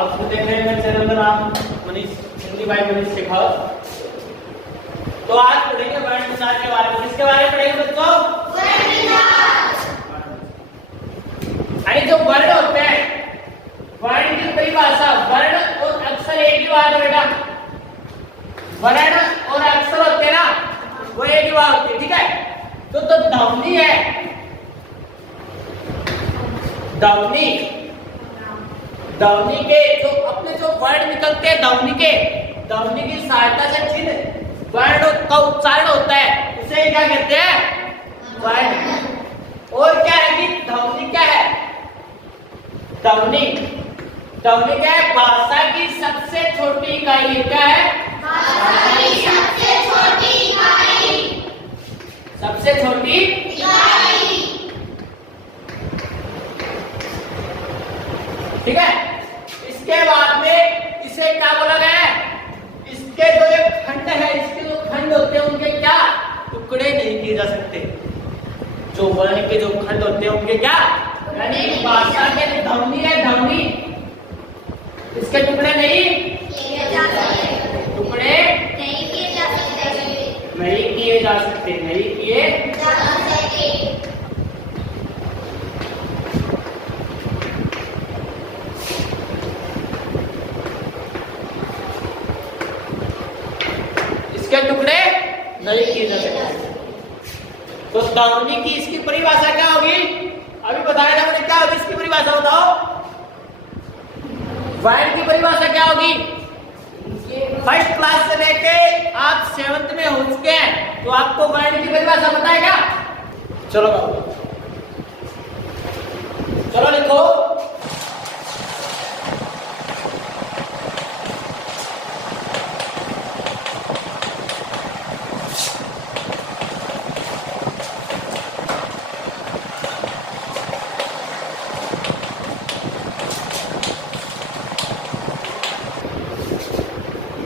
आप देख रहे हैं चैनल का नाम मनीष हिंदी बाय मनीष शेखावत। तो आज पढ़ेंगे वर्ण विचार के बारे में। किसके बारे में पढ़ेंगे बच्चों? वर्ण विचार। अरे जो वर्ण होते हैं, वर्ण की परिभाषा, वर्ण और अक्षर एक ही बात है बेटा। वर्ण और अक्षर होते हैं ना, वो एक ही बात होती है, ठीक है। तो ध्वनि है, ध्वनि के जो अपने जो वर्ण निकलते हैं ध्वनि की सहायता से चिन्ह वर्ण का उच्चारण होता है, उसे क्या कहते हैं? वर्ण। और क्या है कि ध्वनि क्या है? ध्वनि क्या है? भाषा की सबसे छोटी इकाई। क्या है? भाषा की सबसे छोटी इकाई। सबसे छोटी इकाई, ठीक है। इसके बाद में इसे क्या बोला गया है? इसके जो एक खंड है, इसके जो खंड होते हैं उनके क्या टुकड़े नहीं किए जा सकते। जो वर्ण के जो खंड होते हैं उनके क्या, यानी भाषा के ध्वनि है, ध्वनि इसके टुकड़े नहीं किए जा सकते, टुकड़े नहीं किए जा सकते, नहीं किए जा सकते, नहीं किए जा सकते। इसके टुकड़े नहीं किए जा सकते। तो ध्वनि की इसकी परिभाषा क्या होगी? अभी बताया था मैंने, क्या होगी इसकी परिभाषा बताओ? वर्ण की परिभाषा क्या होगी? फर्स्ट क्लास से लेके आप 7th में हो चुके हैं, तो आपको वर्ण की परिभाषा बताएगा। चलो लिखो।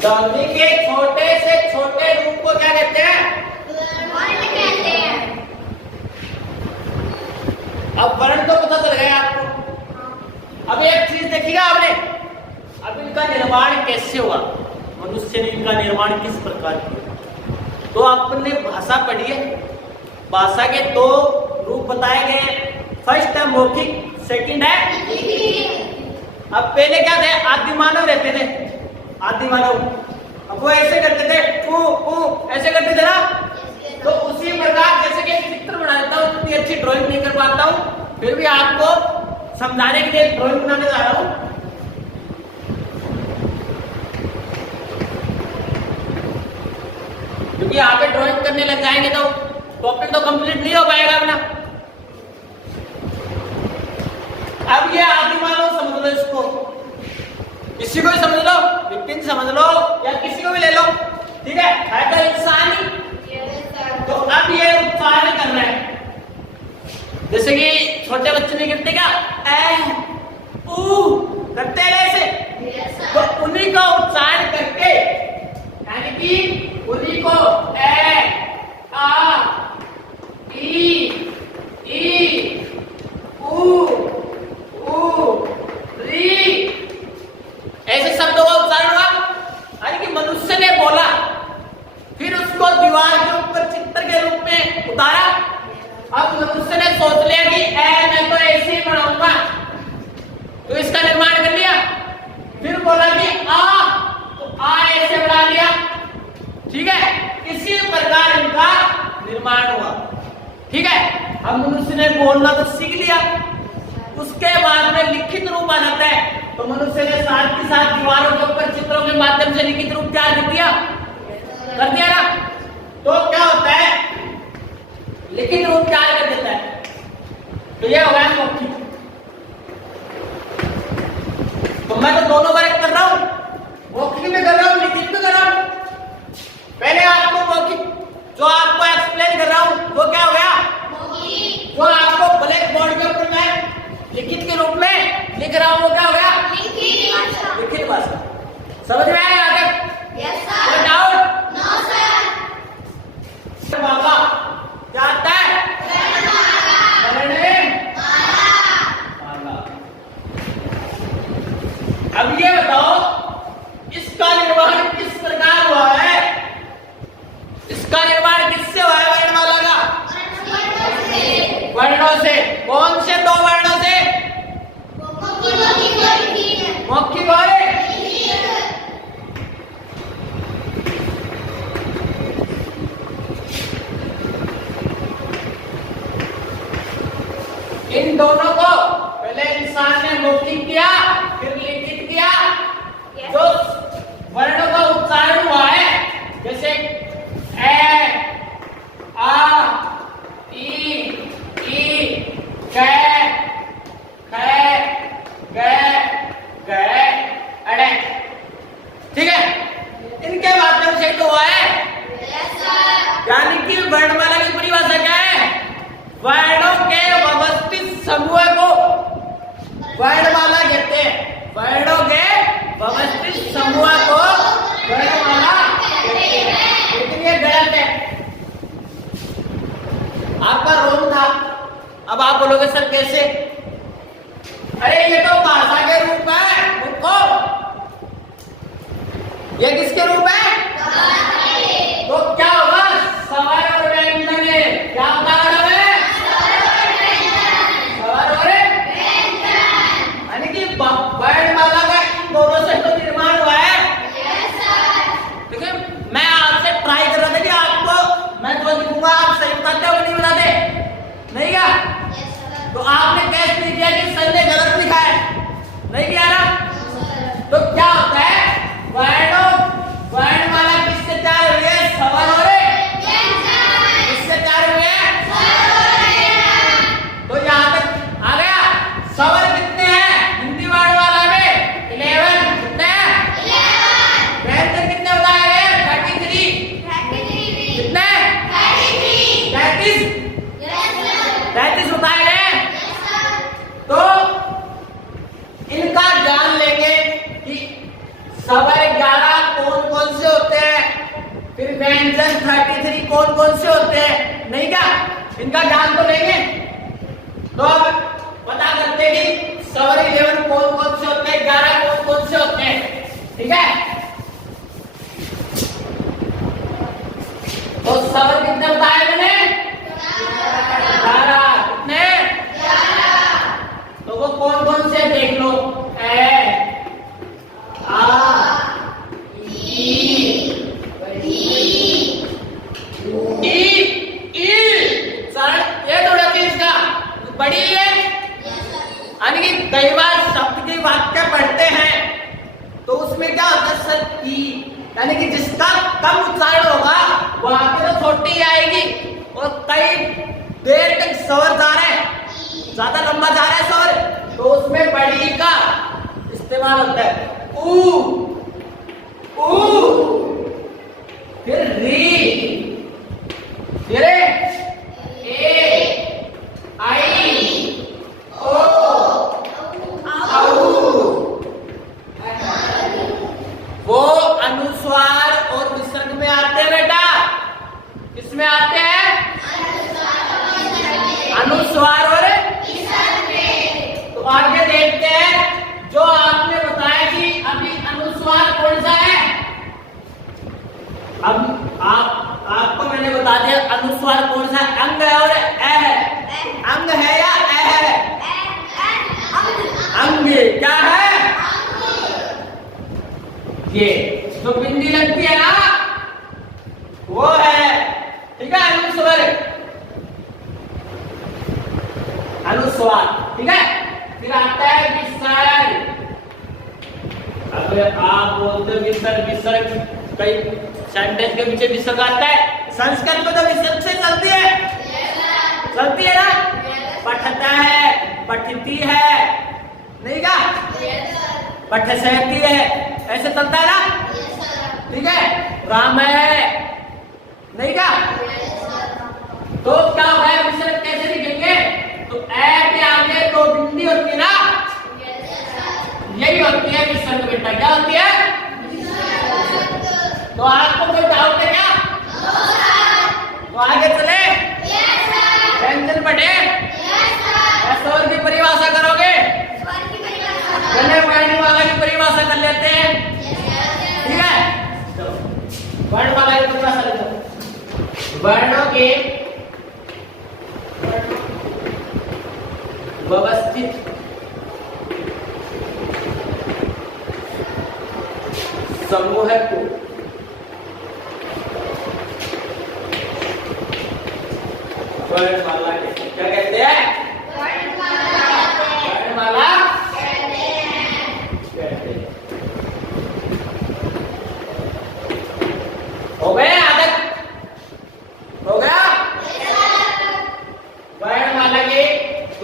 ध्वनि के छोटे से छोटे रूप को क्या कहते हैं? वर्ण कहते हैं। अब वर्ण तो पता चल गया आपको। अब एक चीज देखिएगा आपने, अब इनका निर्माण कैसे हुआ, मनुष्य ने इनका निर्माण किस प्रकार किया। तो आपने भाषा पढ़ी है, भाषा के 2 रूप बताए गए। फर्स्ट है मौखिक, सेकंड है लिखित। अब पहले क्या थे? आदि मानव रहते थे, आदि मानव। अब वो ऐसे करते थे, ऐसे करते थे ना। तो उसी प्रकार जैसे कि चित्र बना देता हूँ, इतनी अच्छी ड्राइंग नहीं कर पाता हूँ, फिर भी आपको समझाने के लिए ड्राइंग बनाने जा रहा हूँ। क्योंकि आगे ड्राइंग करने लग जाएंगे तो टॉपिक तो कंप्लीट नहीं हो पाएगा अपना। अब ये आदि मानव समझ लो, इसको किसी को भी समझ लो, विपिन समझ लो, या किसी को भी ले लो, ठीक है। है तो इंसान ही। तो अब ये उच्चारण कर रहे हैं, जैसे कि छोटे बच्चे नहीं करते क्या? ए ऊ करते हैं ऐसे। तो उन्हीं का उच्चारण करके, यानी कि उन्हीं को ए आ ई ऊ री ऐसे शब्दों का उच्चारण हुआ। यानी कि मनुष्य ने बोला, फिर उसको दीवार के ऊपर चित्र के रूप में उतारा। अब मनुष्य ने सोच लिया कि मैं तो ऐसे ही बनाऊंगा, तो इसका निर्माण कर लिया। फिर बोला कि तो ऐसे बना लिया, ठीक है। इसी प्रकार इनका निर्माण हुआ, ठीक है। अब मनुष्य ने बोलना तो सीख लिया, उसके बाद में लिखित रूप आ जाता है। तो मनुष्य ने साथ के साथ दीवारों के ऊपर चित्रों के माध्यम से लिखित रूप तैयार कर दिया ना। तो क्या होता है? लिखित रूप तैयार कर देता है। तो ये हो गया मौखिक। तो मैं तो दोनों बार कर रहा हूं, मौखिक में कर रहा हूं, लिखित में कर रहा हूं। पहले आपको मौखिक जो आपको एक्सप्लेन कर रहा हूं वो क्या हो गया? जो आपको ब्लैक बोर्ड के ऊपर मैं लिखित के रूप में लिख रहा हूं वो क्या हो गया? लिखित भाषा। समझ में आया आगे? Yes sir. कोई डाउट? No sir. बाबा क्या आता है? अब ये इन दोनों को पहले इंसान ने मौखिक किया, फिर लिखित किया। जो वर्णों का उच्चारण हुआ है, जैसे ए, आ, ई, कै, खे, गे, गए, अड़े, ठीक है, इनके माध्यम से तो हुआ है। यानी कि वर्णमाला की परिभाषा क्या है? वर्णों के व्यवस्थित समूह को वर्णमाला कहते हैं। वर्णों के व्यवस्थित समूह को वर्णमाला कहते हैं। लेकिन ये गलत है। आपका रोम था, अब आप बोलोगे सर कैसे? अरे ये तो भाषा के रूप है, मुझको ये किसके रूप है? तो क्या होगा? स्वर और व्यंजन है। क्या होता है? स्वर और व्यंजन। यानी कि वर्णमाला का इन दोनों से तो निर्माण हुआ है। देखिए मैं आपसे ट्राई कर रहा था कि आपको मैं तो दिखूंगा, आप सही बताते हो नहीं बताते? नहीं क्या? तो आपने कैसे नहीं किया कि सर ने गलत लिखा है? नहीं किया ना? तो क्या होता है? वर्णमाला किससे तैयार हुई है? स्वर और किससे तैयार हुई है? तो यहाँ तक आ गया। स्वर कितने हैं हिंदी वर्णमाला में? 11। कितने हैं? 11। व्यंजन कितने बताए गए? 33। कितने? 33 बताए गए। तो इनका ज्ञान लेंगे कि स्वर 11 कौन कौन से होते हैं, फिर व्यंजन 33 कौन कौन से होते हैं। नहीं क्या? इनका ज्ञान तो लेंगे। तो अब बता सकते हैं कि स्वर 11 कौन कौन से होते हैं, 11 कौन कौन से होते हैं। ठीक है, तो स्वर कितने बताए मैंने? 11। कितने? 11। तो वो कौन कौन से देख लो। ए, आ, ये थोड़ा चीज का बड़ी है। यानी कि कई बार शब्द के वाक्य पढ़ते हैं तो उसमें क्या होता है सर की, यानी कि जिसका कम उच्चारण होगा वहां पे तो छोटी आएगी, और कई देर तक स्वर जा रहा है, ज्यादा लंबा जा रहा है स्वर, तो उसमें बड़ी का इस्तेमाल होता है। ऊ, फिर री, फिर ए, आई, ओ, औ। वो अनुस्वार और विसर्ग में आते हैं बेटा। किसमें आते हैं? अनुस्वार और विसर्ग में। तो आगे देखते हैं, जो आपने बताया कि अभी अनुस्वार कौन सा है। अब आपको मैंने बता दिया अनुस्वार कौन सा अंग है और ए है। अंग है या ए है? अंग क्या है? ये जो बिंदी लगती है ना वो है। ठीक है, अनुस्वार, अनुस्वार। ठीक है, फिर आता है विसर्ग। अब आप बोलते विसर्ग, विसर्ग कई सेंटेंस के पीछे विसर्ग आता है। संस्कृत में तो विसर्ग से चलती है, चलती है ना। पठता है, पठती है, नहीं का? पठ सहती है, ऐसे चलता है ना। ठीक है, राम है, नहीं का? तो क्या होगा? विसर्ग कैसे लिखेंगे? तो ए के आगे दो बिंदी होती है ना, यही होती है विसर्ग बेटा। क्या होती है? तो आपको कोई डाउट है क्या? तो आगे चले, व्यंजन पढ़े, स्वर की परिभाषा करोगे, पहले वर्णमाला की परिभाषा कर लेते हैं। ठीक है, वर्णमाला की परिभाषा लिखो। वर्णों के व्यवस्थित समूह को वर्णमाला क्या कहते हैं?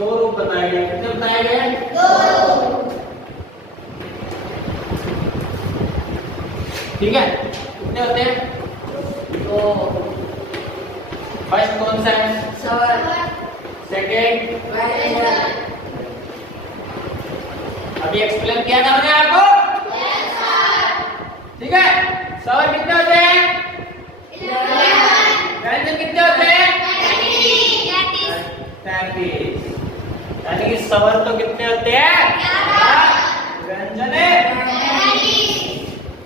दो रूप बताए गए। कितने बताए गए? दो। ठीक है, कितने होते हैं? दो। फर्स्ट कौन सा है? स्वर। सेकेंड? व्यंजन। अभी एक्सप्लेन किया था मैंने आपको। ठीक है, स्वर कितने होते हैं? व्यंजन कितने होते हैं? 33। यानी कि स्वर तो कितने होते हैं? व्यंजन है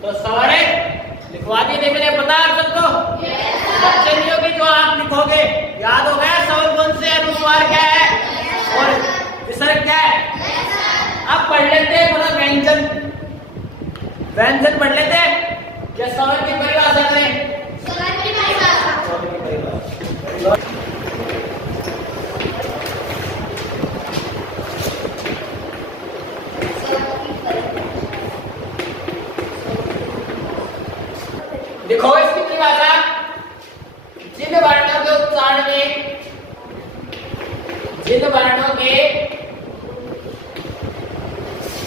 तो स्वर है। लिखवा दिए मैंने, पता आप सबको? बच्चे नहीं होगी जो आप लिखोगे, याद हो गया स्वर कौन से है, अनुस्वार क्या है और विसर्ग क्या है। अब पढ़ लेते हैं थोड़ा व्यंजन। व्यंजन पढ़ लेते हैं या स्वर की परिभाषा करें? स्वर की परिभाषा। देखो इसकी परिभाषा, जिन वर्णों के उच्चारण में, जिन वर्णों के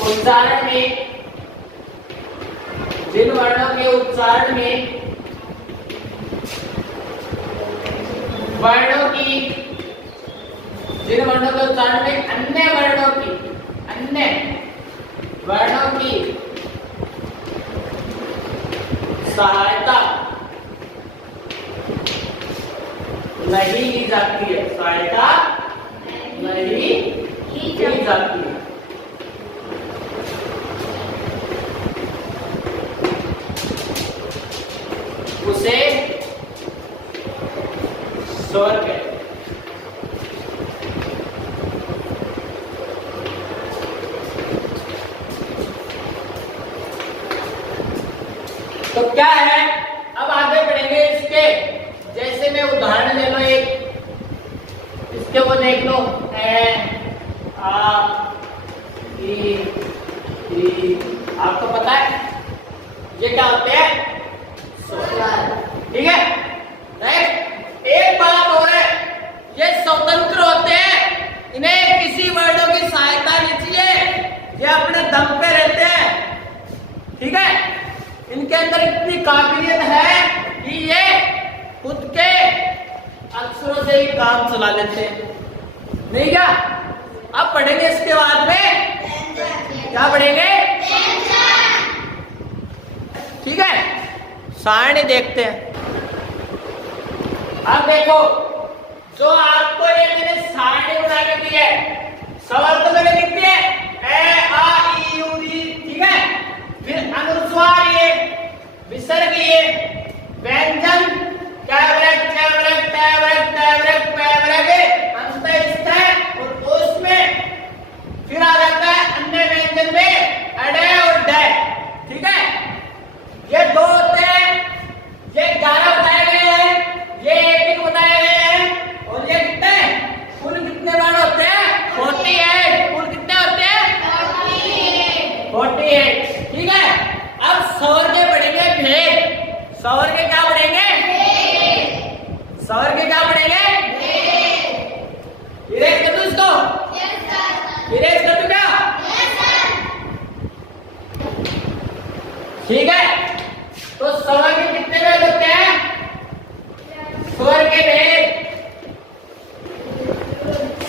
उच्चारण में, जिन वर्णों के उच्चारण में वर्णों की, जिन वर्णों के उच्चारण में अन्य वर्णों की, अन्य वर्णों की सहायता नहीं ली जाती है, सहायता नहीं ली जाती है, उसे स्वर कहते हैं। तो क्या है, अब आगे बढ़ेंगे इसके। जैसे मैं उदाहरण ले लो एक, इसके वो देख लो, ए आ ई आपको पता है ये क्या होते हैं? ठीक है। नेक्स्ट एक बात और है, ये स्वतंत्र होते हैं, इन्हें किसी वर्णों की सहायता नहीं चाहिए, ये अपने दम पे रहते हैं। ठीक है, इनके अंदर इतनी काबिलियत है कि ये खुद के अक्षरों से ही काम चला लेते हैं। नहीं क्या? अब पढ़ेंगे इसके बाद में, क्या पढ़ेंगे? ठीक है, सारणी देखते हैं। अब देखो, जो आपको ये मैंने सारणी बना के दी है, स्वर तो मैंने लिख दिए, ए आ ई यू ई। ठीक है, फिर अनुस्वार ये, विसर्ग ये, व्यंजन कैवरक चैवरक तैवरक तैवरक पैवरक अंतस्थ है, और उसमें फिर आ जाता है अन्य व्यंजन में अडे और डे। ठीक है, ये दो होते हैं, ये 11 बताए गए हैं, ये 1 बताए गए हैं, और ये कितने कुल कितने बार होते हैं? 48। कुल कितने होते हैं? 48। ठीक है, अब स्वर के पढ़ेंगे भेद। स्वर के क्या पढ़ेंगे? स्वर के क्या पढ़ेंगे? इरेज कर दो इसको। इरेज कर दो क्या? ठीक है, तो स्वर के कितने भेद होते हैं? स्वर के भेद,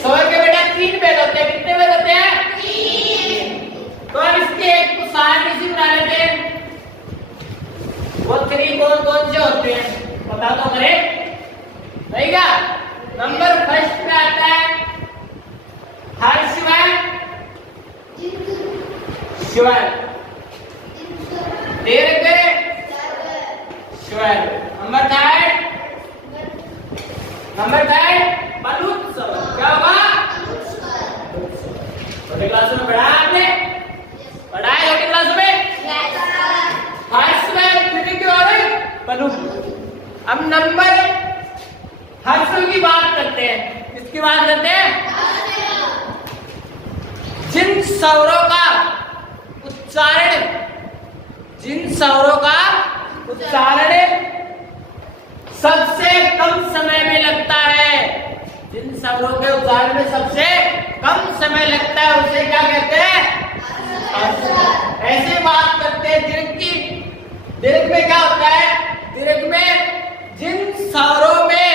स्वर के बेटा 3 भेद होते हैं। कितने भेद होते हैं? 3। तो अब इसके एक सारणी सी बना लेते हैं। वो 3 कौन कौन से होते हैं बता दो मेरे। नहीं क्या? नंबर फर्स्ट पे आता है हर्ष स्वर, दीर्घ स्वर। नंबर थर्ड बलूत स्वर। क्या होगा? छोटे क्लास में पढ़ा आपने? पढ़ा है छोटी क्लास में? हर्ष स्वर और बलूत। अब नंबर हर्ष की बात करते हैं। किसकी बात करते हैं? जिन स्वरों का उच्चारण, जिन स्वरों का उच्चारण सबसे कम समय में लगता है, जिन स्वरों के उच्चारण में सबसे है उसे क्या कहते हैं? हर्ष। ऐसे बात करते हैं दीर्घ की। दीर्घ में क्या होता है? दीर्घ में जिन स्वरों में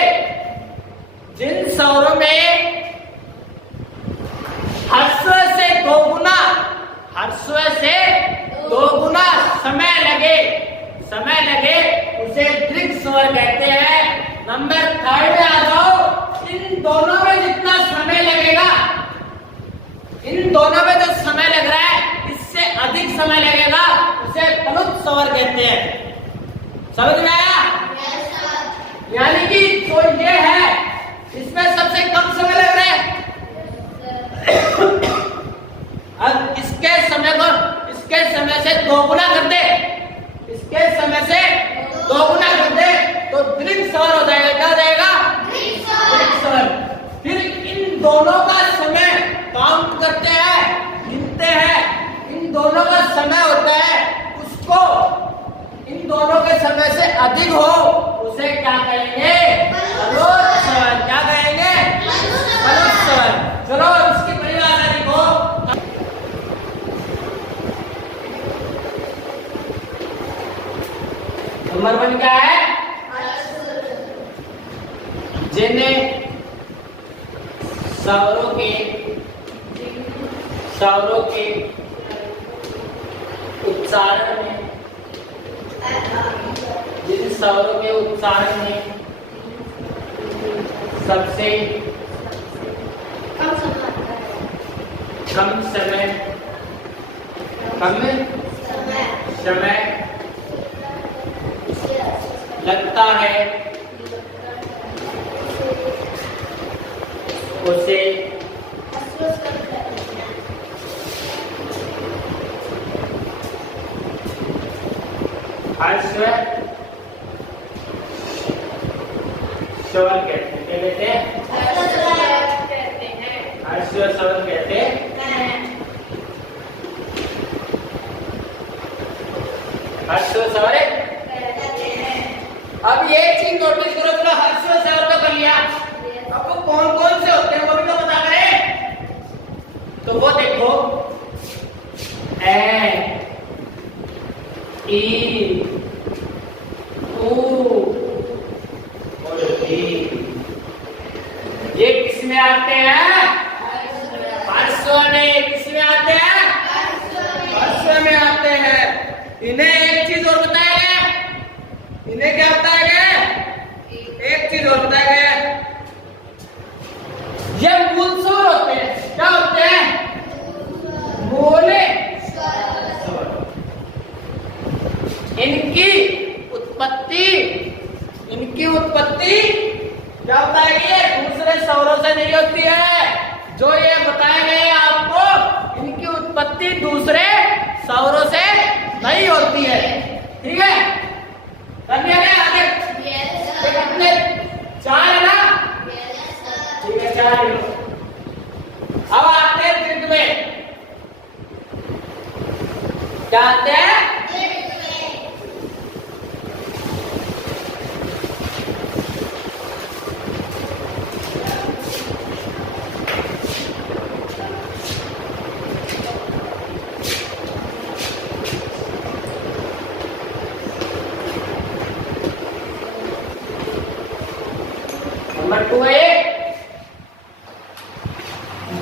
हर्ष से दो गुना समय लगे उसे दीर्घ स्वर कहते हैं। नंबर 3 में आ जाओ। इन दोनों में जितना समय लगेगा, इन दोनों में जो समय लग रहा है इससे अधिक समय लगेगा उसे प्लुत स्वर कहते हैं। समझ में आया? यानी कि जो ये है इसमें सबसे कम समय लग रहा है। अब इसके समय से दोगुना कर दे, तो दीर्घ स्वर हो जाएगा। क्या हो जाएगा? दीर्घ स्वर। फिर इन दोनों का समय काउंट करते हैं, गिनते हैं। इन दोनों का समय होता है उसको, इन दोनों के समय से अधिक हो उसे क्या कहेंगे? प्लुत स्वर। क्या कहेंगे? प्लुत स्वर। चलो इसकी परिभाषा लिखो। नंबर 1 क्या है? जिन्हें स्वरों के उच्चारण में, जिन स्वरों के उच्चारण में सबसे कम समय लगता है उसे हर्ष स्वर कहते हैं। क्या कहते हैं? हर्ष स्वर कहते हैं। हर्ष स्वर। अब ये चीज नोटिस करो। चलो हर्ष स्वर तो कर लिया, अब वो कौन कौन से होते हैं वो भी तो बता करें। तो वो देखो, ए, ई, ऊ और ई। ये किस में आते हैं? हर्ष में। किस में आते हैं? हर्ष में आते हैं। इन्हें एक चीज और बताया गया। इन्हें क्या बताया गया? एक चीज और बताया गया। ये मूल स्वर होते हैं। क्या होते हैं? मूल स्वर। इनकी उत्पत्ति क्या बताया गया? दूसरे स्वरों से नहीं होती है। जो ये बताया गया आपको, इनकी उत्पत्ति दूसरे स्वरों से नहीं होती है। ठीक है? कर लिया गया आगे? कितने? 4 है ना? ठीक है, 4। अब आते हैं दीर्घ में। क्या आते हैं? नंबर 2 है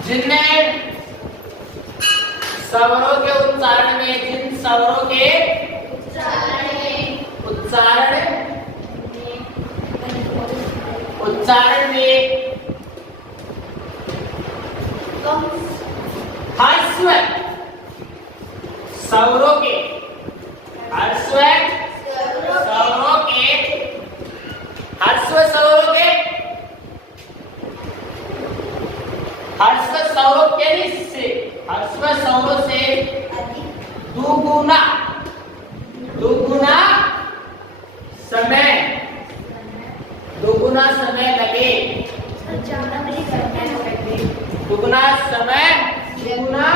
जिन्हें स्वरों के उच्चारण में, जिन स्वरों के उच्चारण में ह्रस्व स्वरों के दुगुना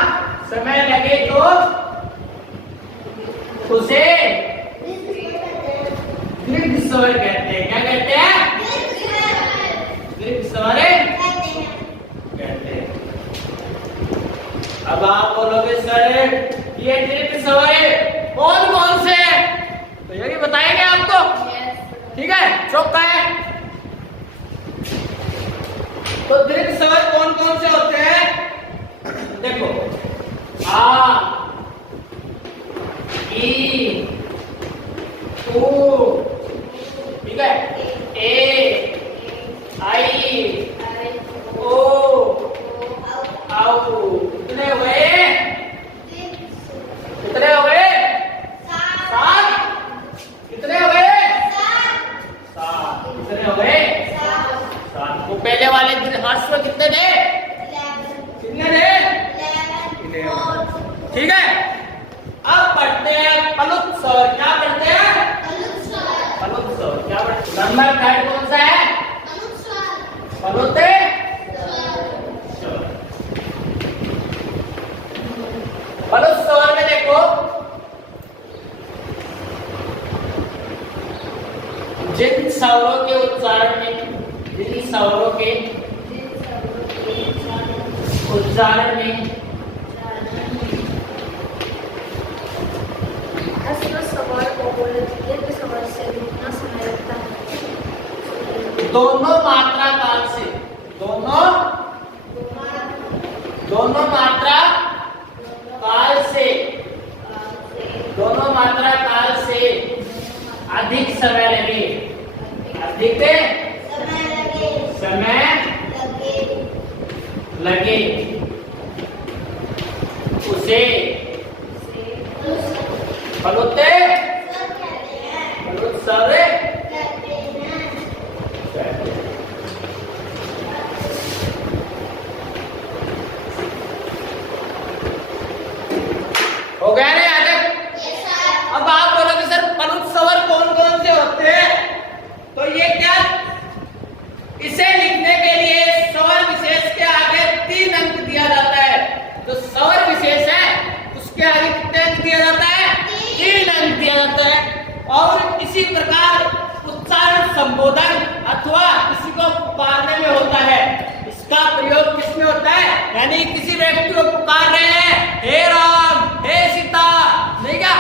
समय लगे तो उसे दीर्घ स्वर कहते हैं। क्या कहते हैं? दीर्घ स्वर कहते हैं। अब आप बोलोगे सर ये दीर्घ स्वर कौन कौन से हैं? तो ये भी बताएंगे आपको। ठीक है, चौका है। तो दीर्घ स्वर कौन कौन से होते हैं? देखो, आ, ई, ऊ, ठीक है, ए, आई, ओ, आओ। कितने हुए? कितने हुए? 7। कितने हुए? 7। कितने हुए? 7। तो पहले वाले दिन हर्ष कितने थे? कितने थे? 11। ठीक है, अब पढ़ते हैं पलुत स्वर। क्या पढ़ते हैं? पलुत स्वर। क्या पढ़ते? नंबर 3 कौन सा है? पलुत स्वर। पलुत स्वर में देखो, जिन स्वरों के उच्चारण में उच्चारण में दोनों मात्रा काल से अधिक समय लगे उसे पलुत स्वर हो गया ना याद है? अब आप बोलोगे सर पलुत स्वर कौन कौन से होते हैं? तो ये क्या, इसे लिखने के लिए स्वर विशेष के आगे 3 अंक दिया जाता है। जो स्वर विशेष है उसके आगे कितने अंक दिया जाता है? 3 अंक दिया जाता है। और इसी प्रकार उच्चारण, संबोधन अथवा किसी को पुकारने में होता है। इसका प्रयोग किसमें होता है? यानी किसी व्यक्ति को पुकार रहे हैं, हे राम, हे सीता, नहीं क्या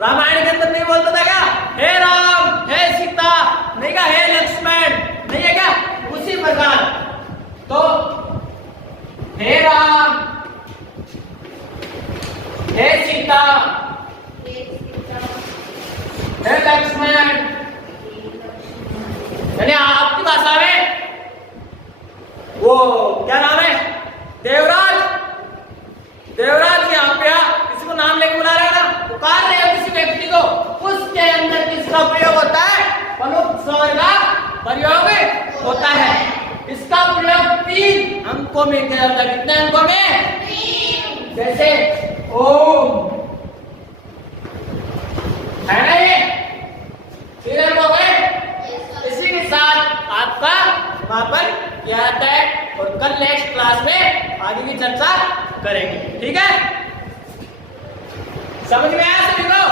रामायण के अंदर नहीं बोलता था क्या? हे राम, हे सीता, नहीं क्या हे लक्ष्मण, नहीं है क्या? उसी प्रकार तो हे राम, हे सीता, हे लक्ष्मण, यानी आपकी भाषा में वो क्या नाम है? देवराज। देवराज यहाँ पे किसी को नाम लेके बुला रहे हैं ना, पुकार रहे हो किसी व्यक्ति को, उसके अंदर किसका प्रयोग होता है? पलुत स्वर का प्रयोग होता है। इसका प्रयोग 3 अंकों में किया जाता है। कितने अंकों में? 3। जैसे ओम, है ना ये 3 अंक हो गए। इसी के साथ आपका समापन किया जाता है और कल नेक्स्ट क्लास में आगे की चर्चा करेंगे। ठीक है, समझ में आया सभी को?